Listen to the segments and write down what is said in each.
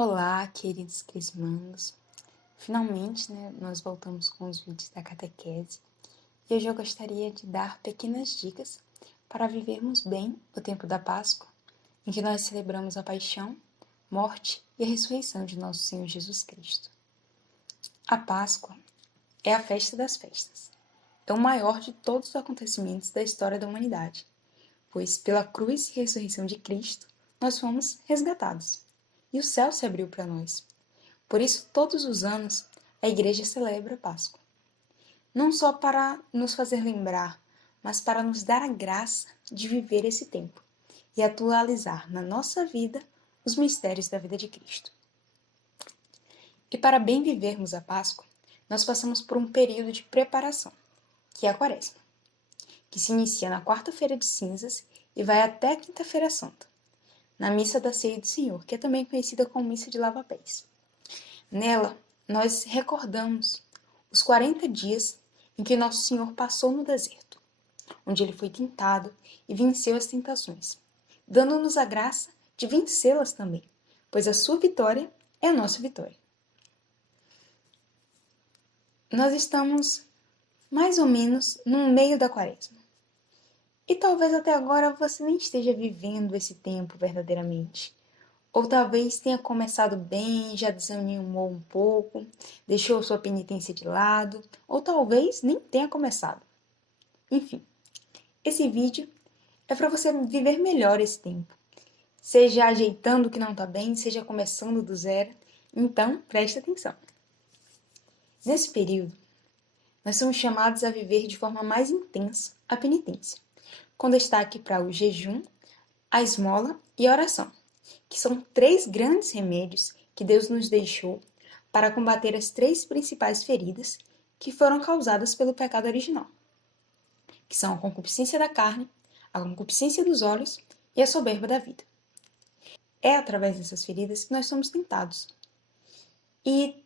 Olá, queridos crismandos. Finalmente, nós voltamos com os vídeos da catequese e hoje eu gostaria de dar pequenas dicas para vivermos bem o tempo da Páscoa, em que nós celebramos a paixão, morte e a ressurreição de nosso Senhor Jesus Cristo. A Páscoa é a festa das festas. É o maior de todos os acontecimentos da história da humanidade, pois pela cruz e ressurreição de Cristo nós fomos resgatados e o céu se abriu para nós. Por isso, todos os anos, a Igreja celebra a Páscoa. Não só para nos fazer lembrar, mas para nos dar a graça de viver esse tempo e atualizar na nossa vida os mistérios da vida de Cristo. E para bem vivermos a Páscoa, nós passamos por um período de preparação, que é a Quaresma, que se inicia na quarta-feira de cinzas e vai até a quinta-feira santa, na Missa da Ceia do Senhor, que é também conhecida como Missa de Lava-Pés. Nela, nós recordamos os 40 dias em que Nosso Senhor passou no deserto, onde Ele foi tentado e venceu as tentações, dando-nos a graça de vencê-las também, pois a sua vitória é a nossa vitória. Nós estamos mais ou menos no meio da Quaresma. E talvez até agora você nem esteja vivendo esse tempo verdadeiramente. Ou talvez tenha começado bem, já desanimou um pouco, deixou sua penitência de lado, ou talvez nem tenha começado. Enfim, esse vídeo é para você viver melhor esse tempo. Seja ajeitando o que não está bem, seja começando do zero. Então, preste atenção. Nesse período, nós somos chamados a viver de forma mais intensa a penitência, com destaque para o jejum, a esmola e a oração, que são 3 grandes remédios que Deus nos deixou para combater as 3 principais feridas que foram causadas pelo pecado original, que são a concupiscência da carne, a concupiscência dos olhos e a soberba da vida. É através dessas feridas que nós somos tentados. E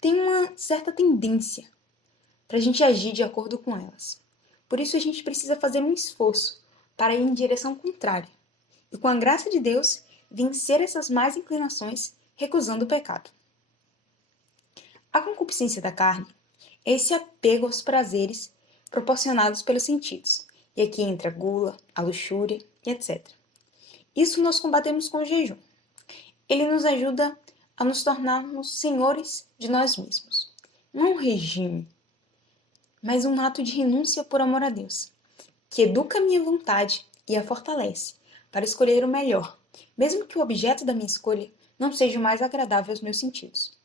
tem uma certa tendência para a gente agir de acordo com elas. Por isso a gente precisa fazer um esforço para ir em direção contrária e, com a graça de Deus, vencer essas más inclinações, recusando o pecado. A concupiscência da carne é esse apego aos prazeres proporcionados pelos sentidos, e aqui entra a gula, a luxúria e etc. Isso nós combatemos com o jejum. Ele nos ajuda a nos tornarmos senhores de nós mesmos. Não é um regime, mas um ato de renúncia por amor a Deus, que educa a minha vontade e a fortalece para escolher o melhor, mesmo que o objeto da minha escolha não seja o mais agradável aos meus sentidos.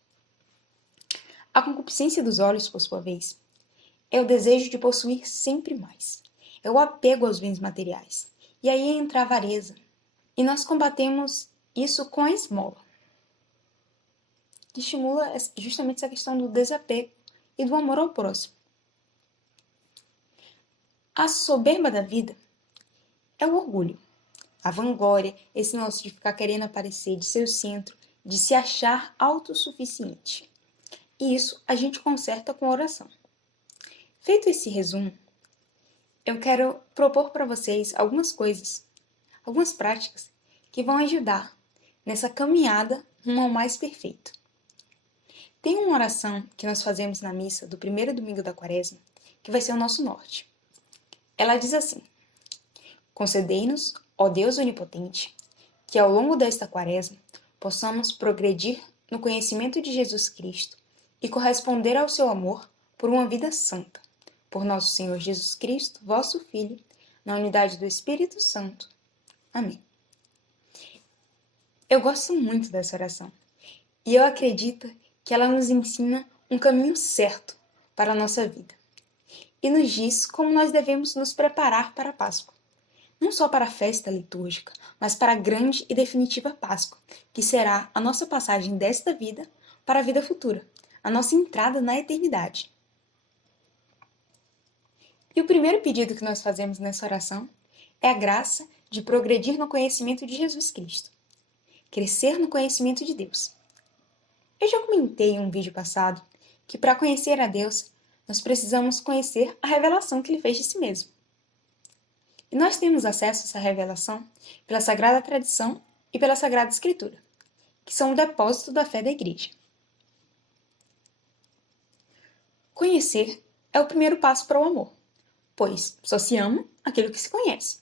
A concupiscência dos olhos, por sua vez, é o desejo de possuir sempre mais. É o apego aos bens materiais. E aí entra a avareza. E nós combatemos isso com a esmola, que estimula justamente essa questão do desapego e do amor ao próximo. A soberba da vida é o orgulho, a vanglória, esse negócio de ficar querendo aparecer, de ser o centro, de se achar autossuficiente. E isso a gente conserta com a oração. Feito esse resumo, eu quero propor para vocês algumas coisas, algumas práticas que vão ajudar nessa caminhada rumo ao mais perfeito. Tem uma oração que nós fazemos na missa do primeiro domingo da Quaresma, que vai ser o nosso norte. Ela diz assim: concedei-nos, ó Deus onipotente, que ao longo desta Quaresma possamos progredir no conhecimento de Jesus Cristo e corresponder ao seu amor por uma vida santa. Por nosso Senhor Jesus Cristo, vosso Filho, na unidade do Espírito Santo. Amém. Eu gosto muito dessa oração e eu acredito que ela nos ensina um caminho certo para a nossa vida e nos diz como nós devemos nos preparar para a Páscoa. Não só para a festa litúrgica, mas para a grande e definitiva Páscoa, que será a nossa passagem desta vida para a vida futura, a nossa entrada na eternidade. E o primeiro pedido que nós fazemos nessa oração é a graça de progredir no conhecimento de Jesus Cristo, crescer no conhecimento de Deus. Eu já comentei em um vídeo passado que para conhecer a Deus, nós precisamos conhecer a revelação que Ele fez de si mesmo. E nós temos acesso a essa revelação pela Sagrada Tradição e pela Sagrada Escritura. que são o depósito da fé da igreja. Conhecer é o primeiro passo para o amor, pois só se ama aquilo que se conhece.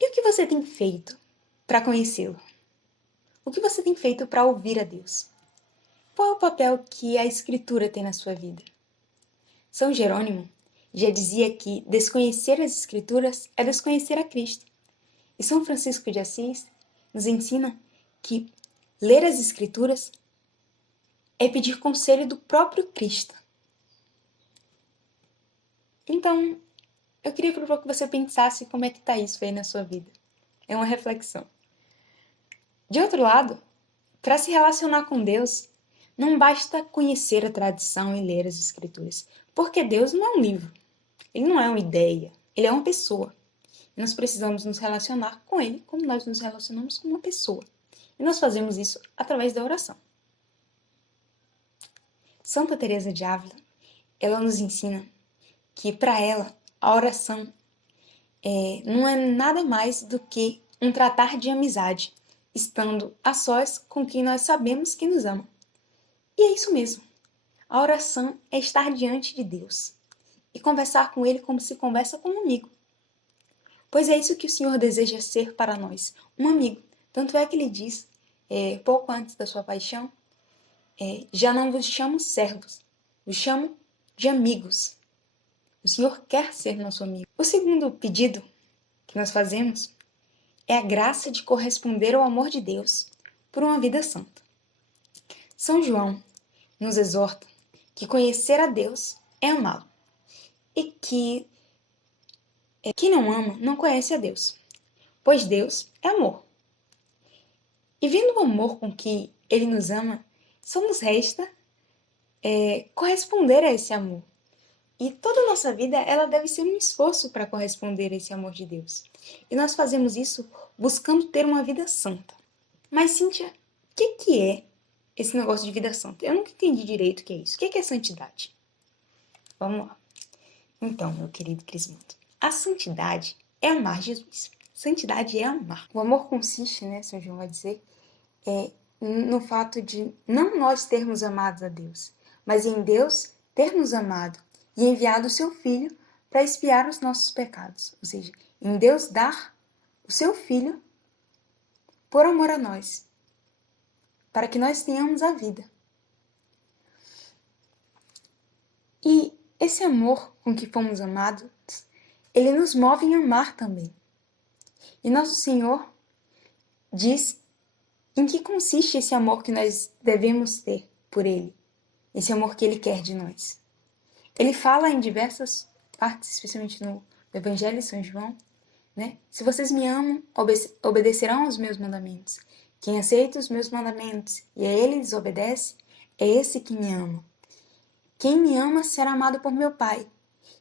E o que você tem feito para conhecê-lo? O que você tem feito para ouvir a Deus? Qual é o papel que a Escritura tem na sua vida? São Jerônimo já dizia que desconhecer as Escrituras é desconhecer a Cristo. E São Francisco de Assis nos ensina que ler as Escrituras é pedir conselho do próprio Cristo. Então, eu queria propor que você pensasse como é que está isso aí na sua vida. É uma reflexão. De outro lado, para se relacionar com Deus, não basta conhecer a tradição e ler as Escrituras, porque Deus não é um livro, Ele não é uma ideia, Ele é uma pessoa. E nós precisamos nos relacionar com Ele como nós nos relacionamos com uma pessoa. E nós fazemos isso através da oração. Santa Teresa de Ávila, ela nos ensina que para ela a oração não é nada mais do que um tratar de amizade, estando a sós com quem nós sabemos que nos ama. E é isso mesmo. A oração é estar diante de Deus e conversar com Ele como se conversa com um amigo. Pois é isso que o Senhor deseja ser para nós, um amigo. Tanto é que Ele diz, pouco antes da sua paixão, já não vos chamo servos, vos chamo de amigos. O Senhor quer ser nosso amigo. O segundo pedido que nós fazemos é a graça de corresponder ao amor de Deus por uma vida santa. São João nos exorta que conhecer a Deus é amá-lo e que quem não ama não conhece a Deus, pois Deus é amor. E vendo o amor com que Ele nos ama, só nos resta corresponder a esse amor. E toda a nossa vida ela deve ser um esforço para corresponder a esse amor de Deus. E nós fazemos isso buscando ter uma vida santa. Mas, Cíntia, o que é esse negócio de vida santa? Eu nunca entendi direito o que é isso. O que é santidade? Vamos lá. Então, meu querido Crismundo, a santidade é amar Jesus. Santidade é amar. O amor consiste, São João vai dizer, no fato de não nós termos amado a Deus, mas em Deus ter nos amado e enviado o seu Filho para expiar os nossos pecados. Ou seja, em Deus dar o seu Filho por amor a nós, para que nós tenhamos a vida. E esse amor com que fomos amados, ele nos move em amar também. E nosso Senhor diz em que consiste esse amor que nós devemos ter por Ele, esse amor que Ele quer de nós. Ele fala em diversas partes, especialmente no Evangelho de São João, Se vocês me amam, obedecerão aos meus mandamentos. Quem aceita os meus mandamentos e a eles obedece, é esse que me ama. Quem me ama será amado por meu Pai,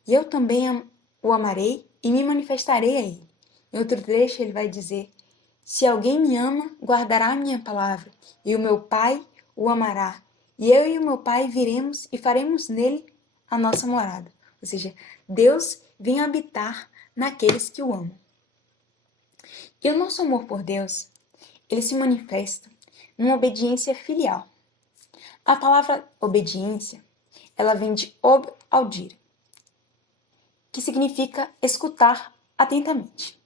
e eu também o amarei e me manifestarei a ele. Em outro trecho ele vai dizer, se alguém me ama, guardará a minha palavra, e o meu Pai o amará, e eu e o meu Pai viremos e faremos nele a nossa morada. Ou seja, Deus vem habitar naqueles que o amam. E o nosso amor por Deus, ele se manifesta numa obediência filial. A palavra obediência, ela vem de audire, que significa escutar atentamente.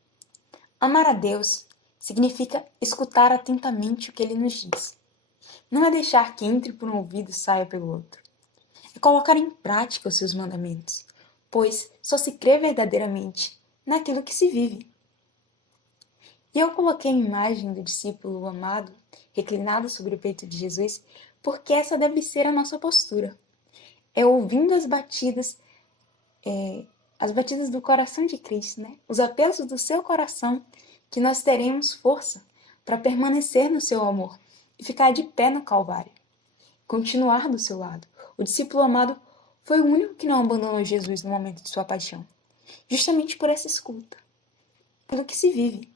Amar a Deus significa escutar atentamente o que Ele nos diz. Não é deixar que entre por um ouvido e saia pelo outro. É colocar em prática os seus mandamentos, pois só se crê verdadeiramente naquilo que se vive. E eu coloquei a imagem do discípulo amado reclinado sobre o peito de Jesus, porque essa deve ser a nossa postura. É ouvindo as batidas do coração de Cristo, Os apelos do seu coração, que nós teremos força para permanecer no seu amor e ficar de pé no Calvário, continuar do seu lado. O discípulo amado foi o único que não abandonou Jesus no momento de sua paixão, justamente por essa escuta, pelo que se vive.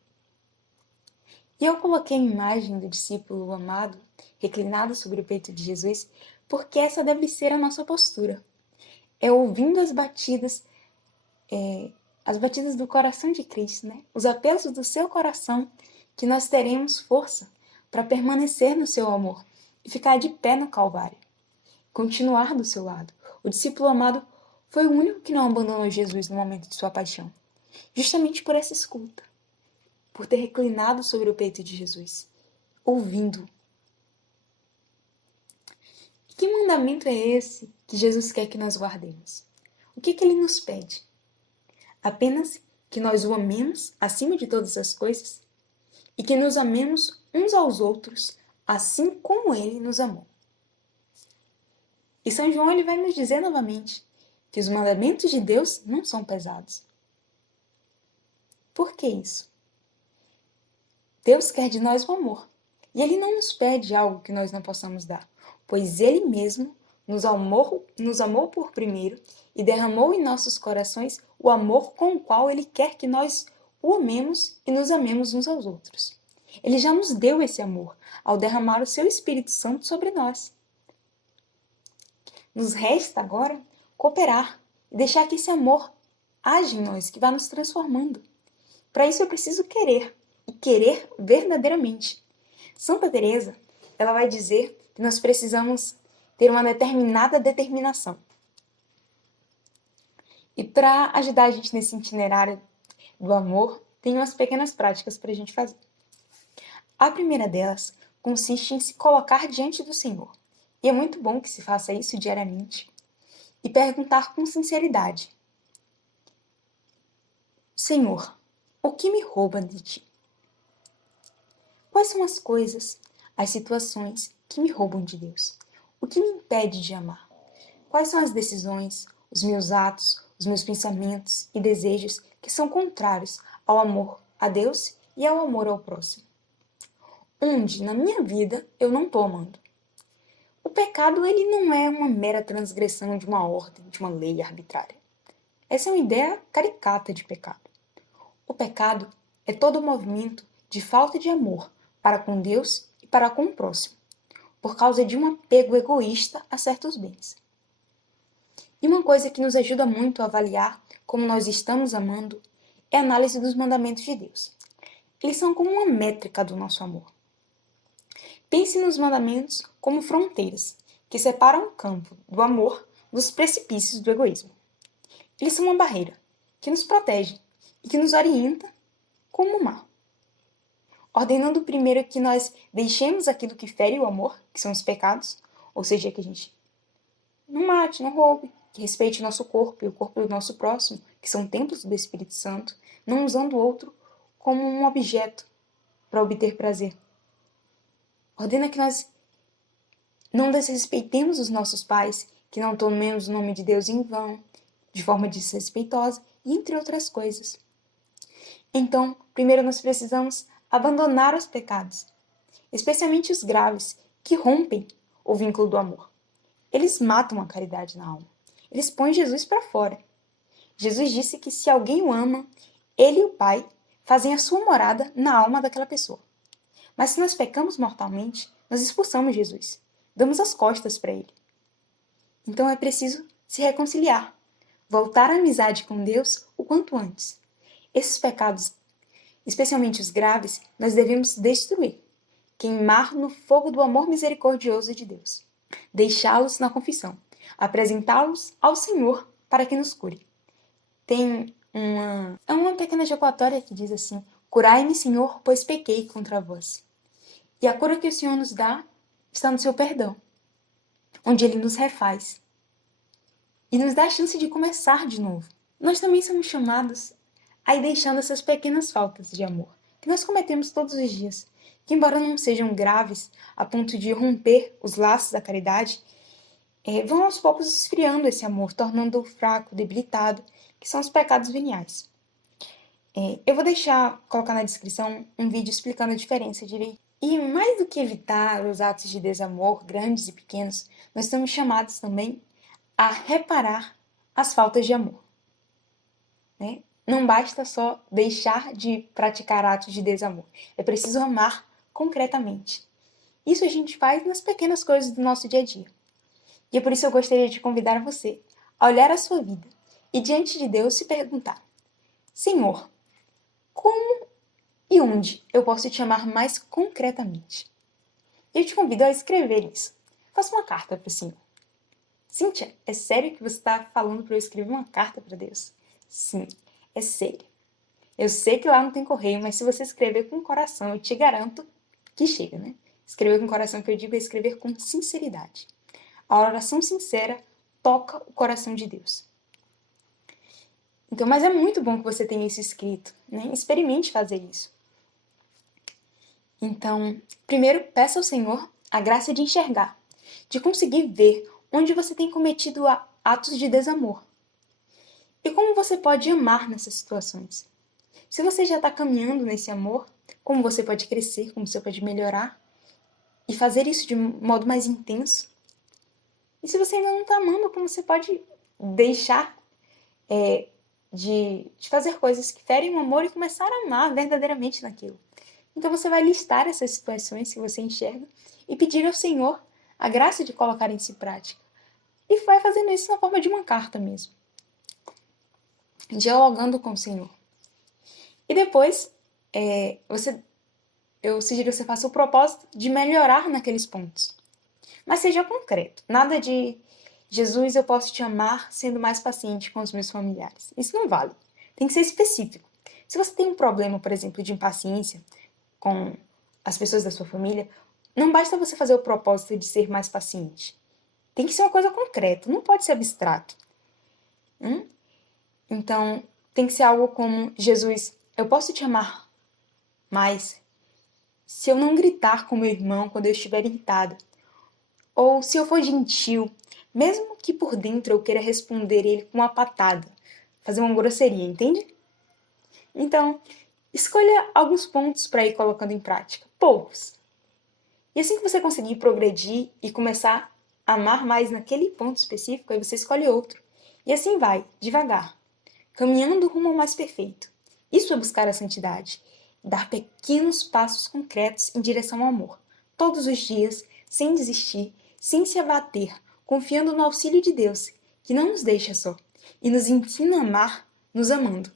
E eu coloquei a imagem do discípulo amado reclinado sobre o peito de Jesus, porque essa deve ser a nossa postura. É ouvindo as batidas do coração de Cristo, Os apelos do seu coração, que nós teremos força para permanecer no seu amor e ficar de pé no Calvário, continuar do seu lado. O discípulo amado foi o único que não abandonou Jesus no momento de sua paixão, justamente por essa escuta, por ter reclinado sobre o peito de Jesus, ouvindo. E que mandamento é esse que Jesus quer que nós guardemos? O que ele nos pede? Apenas que nós o amemos acima de todas as coisas e que nos amemos uns aos outros, assim como ele nos amou. E São João ele vai nos dizer novamente que os mandamentos de Deus não são pesados. Por que isso? Deus quer de nós o amor, e ele não nos pede algo que nós não possamos dar, pois ele mesmo nos amou por primeiro e derramou em nossos corações o amor com o qual ele quer que nós o amemos e nos amemos uns aos outros. Ele já nos deu esse amor ao derramar o seu Espírito Santo sobre nós. Nos resta agora cooperar e deixar que esse amor age em nós, que vá nos transformando. Para isso eu preciso querer, e querer verdadeiramente. Santa Teresa, ela vai dizer que nós precisamos ter uma determinada determinação. E para ajudar a gente nesse itinerário do amor, tem umas pequenas práticas para a gente fazer. A primeira delas consiste em se colocar diante do Senhor. E é muito bom que se faça isso diariamente. E perguntar com sinceridade: Senhor, o que me rouba de ti? Quais são as coisas, as situações que me roubam de Deus? O que me impede de amar? Quais são as decisões, os meus atos, os meus pensamentos e desejos que são contrários ao amor a Deus e ao amor ao próximo? Onde, na minha vida, eu não estou amando? O pecado ele não é uma mera transgressão de uma ordem, de uma lei arbitrária. Essa é uma ideia caricata de pecado. O pecado é todo o movimento de falta de amor para com Deus e para com o próximo, por causa de um apego egoísta a certos bens. E uma coisa que nos ajuda muito a avaliar como nós estamos amando é a análise dos mandamentos de Deus. Eles são como uma métrica do nosso amor. Pense nos mandamentos como fronteiras que separam o campo do amor dos precipícios do egoísmo. Eles são uma barreira que nos protege e que nos orienta como o mar. Ordenando primeiro que nós deixemos aquilo que fere o amor, que são os pecados, ou seja, que a gente não mate, não roube, que respeite o nosso corpo e o corpo do nosso próximo, que são templos do Espírito Santo, não usando o outro como um objeto para obter prazer. Ordena que nós não desrespeitemos os nossos pais, que não tomemos o nome de Deus em vão, de forma desrespeitosa, e entre outras coisas. Então, primeiro nós precisamos abandonar os pecados, especialmente os graves, que rompem o vínculo do amor. Eles matam a caridade na alma. Eles põem Jesus para fora. Jesus disse que se alguém o ama, ele e o Pai fazem a sua morada na alma daquela pessoa. Mas se nós pecamos mortalmente, nós expulsamos Jesus. Damos as costas para ele. Então é preciso se reconciliar. Voltar à amizade com Deus o quanto antes. Esses pecados, especialmente os graves, nós devemos destruir. Queimar no fogo do amor misericordioso de Deus. Deixá-los na confissão. Apresentá-los ao Senhor para que nos cure. Tem uma pequena ejaculatória que diz assim: curai-me, Senhor, pois pequei contra vós. E a cura que o Senhor nos dá está no seu perdão, onde ele nos refaz e nos dá a chance de começar de novo. Nós também somos chamados a ir deixando essas pequenas faltas de amor que nós cometemos todos os dias, que embora não sejam graves a ponto de romper os laços da caridade, vão aos poucos esfriando esse amor, tornando-o fraco, debilitado, que são os pecados veniais. Eu vou colocar na descrição um vídeo explicando a diferença direito. E mais do que evitar os atos de desamor, grandes e pequenos, nós estamos chamados também a reparar as faltas de amor. Né? Não basta só deixar de praticar atos de desamor. É preciso amar concretamente. Isso a gente faz nas pequenas coisas do nosso dia a dia. E é por isso que eu gostaria de convidar você a olhar a sua vida e diante de Deus se perguntar: Senhor, como e onde eu posso te amar mais concretamente? Eu te convido a escrever isso. Faça uma carta para o Senhor. Cíntia, é sério que você está falando para eu escrever uma carta para Deus? Sim, é sério. Eu sei que lá não tem correio, mas se você escrever com o coração, eu te garanto que chega, né? Escrever com o coração, que eu digo, é escrever com sinceridade. A oração sincera toca o coração de Deus. Então, mas é muito bom que você tenha isso escrito, né? Experimente fazer isso. Então, primeiro, peça ao Senhor a graça de enxergar, de conseguir ver onde você tem cometido atos de desamor. E como você pode amar nessas situações. Se você já está caminhando nesse amor, como você pode crescer, como você pode melhorar e fazer isso de um modo mais intenso. E se você ainda não está amando, como você pode deixar de fazer coisas que ferem o amor e começar a amar verdadeiramente naquilo. Então você vai listar essas situações que você enxerga e pedir ao Senhor a graça de colocar isso em prática. E vai fazendo isso na forma de uma carta mesmo. Dialogando com o Senhor. E depois, eu sugiro que você faça o propósito de melhorar naqueles pontos. Mas seja concreto. Nada de Jesus, eu posso te amar sendo mais paciente com os meus familiares. Isso não vale. Tem que ser específico. Se você tem um problema, por exemplo, de impaciência com as pessoas da sua família, não basta você fazer o propósito de ser mais paciente. Tem que ser uma coisa concreta, não pode ser abstrato. Então, tem que ser algo como: Jesus, eu posso te amar mais se eu não gritar com meu irmão quando eu estiver irritada. Ou se eu for gentil, mesmo que por dentro eu queira responder ele com uma patada, fazer uma grosseria, entende? Então, escolha alguns pontos para ir colocando em prática, poucos. E assim que você conseguir progredir e começar a amar mais naquele ponto específico, aí você escolhe outro. E assim vai, devagar, caminhando rumo ao mais perfeito. Isso é buscar a santidade, dar pequenos passos concretos em direção ao amor, todos os dias, sem desistir, sem se abater, confiando no auxílio de Deus, que não nos deixa só e nos ensina a amar, nos amando.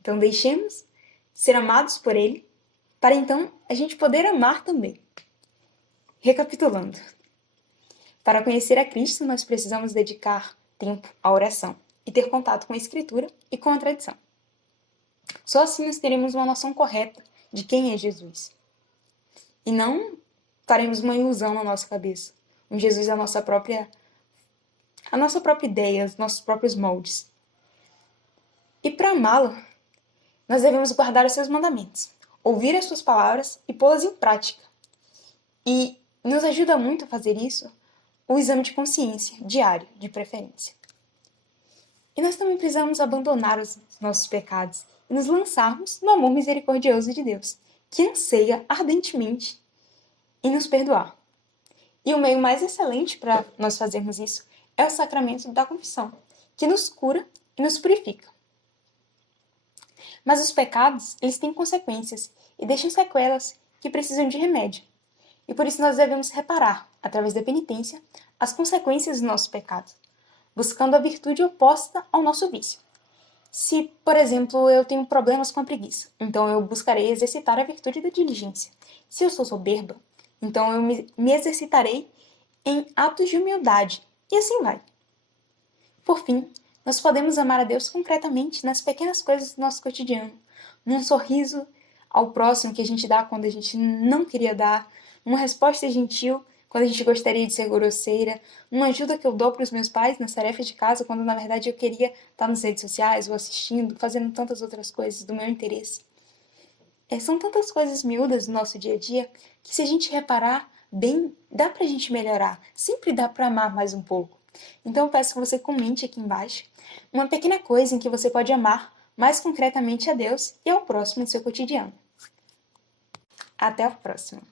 Então deixemos ser amados por Ele, para então a gente poder amar também. Recapitulando. Para conhecer a Cristo, nós precisamos dedicar tempo à oração e ter contato com a Escritura e com a tradição. Só assim nós teremos uma noção correta de quem é Jesus. E não faremos uma ilusão na nossa cabeça. Um Jesus é a nossa própria ideia, os nossos próprios moldes. E para amá-lo, nós devemos guardar os seus mandamentos, ouvir as suas palavras e pô-las em prática. E nos ajuda muito a fazer isso o exame de consciência, diário, de preferência. E nós também precisamos abandonar os nossos pecados e nos lançarmos no amor misericordioso de Deus, que anseia ardentemente em nos perdoar. E o meio mais excelente para nós fazermos isso é o sacramento da confissão, que nos cura e nos purifica. Mas os pecados, eles têm consequências e deixam sequelas que precisam de remédio. E por isso nós devemos reparar, através da penitência, as consequências do nosso pecado, buscando a virtude oposta ao nosso vício. Se, por exemplo, eu tenho problemas com a preguiça, então eu buscarei exercitar a virtude da diligência. Se eu sou soberba, então eu me exercitarei em atos de humildade. E assim vai. Por fim, nós podemos amar a Deus concretamente nas pequenas coisas do nosso cotidiano, num sorriso ao próximo que a gente dá quando a gente não queria dar, numa resposta gentil quando a gente gostaria de ser grosseira, numa ajuda que eu dou para os meus pais nas tarefas de casa quando na verdade eu queria estar nas redes sociais ou assistindo, fazendo tantas outras coisas do meu interesse. São tantas coisas miúdas no nosso dia a dia que, se a gente reparar bem, dá pra gente melhorar. Sempre dá pra amar mais um pouco. Então eu peço que você comente aqui embaixo uma pequena coisa em que você pode amar mais concretamente a Deus e ao próximo no seu cotidiano. Até a próxima!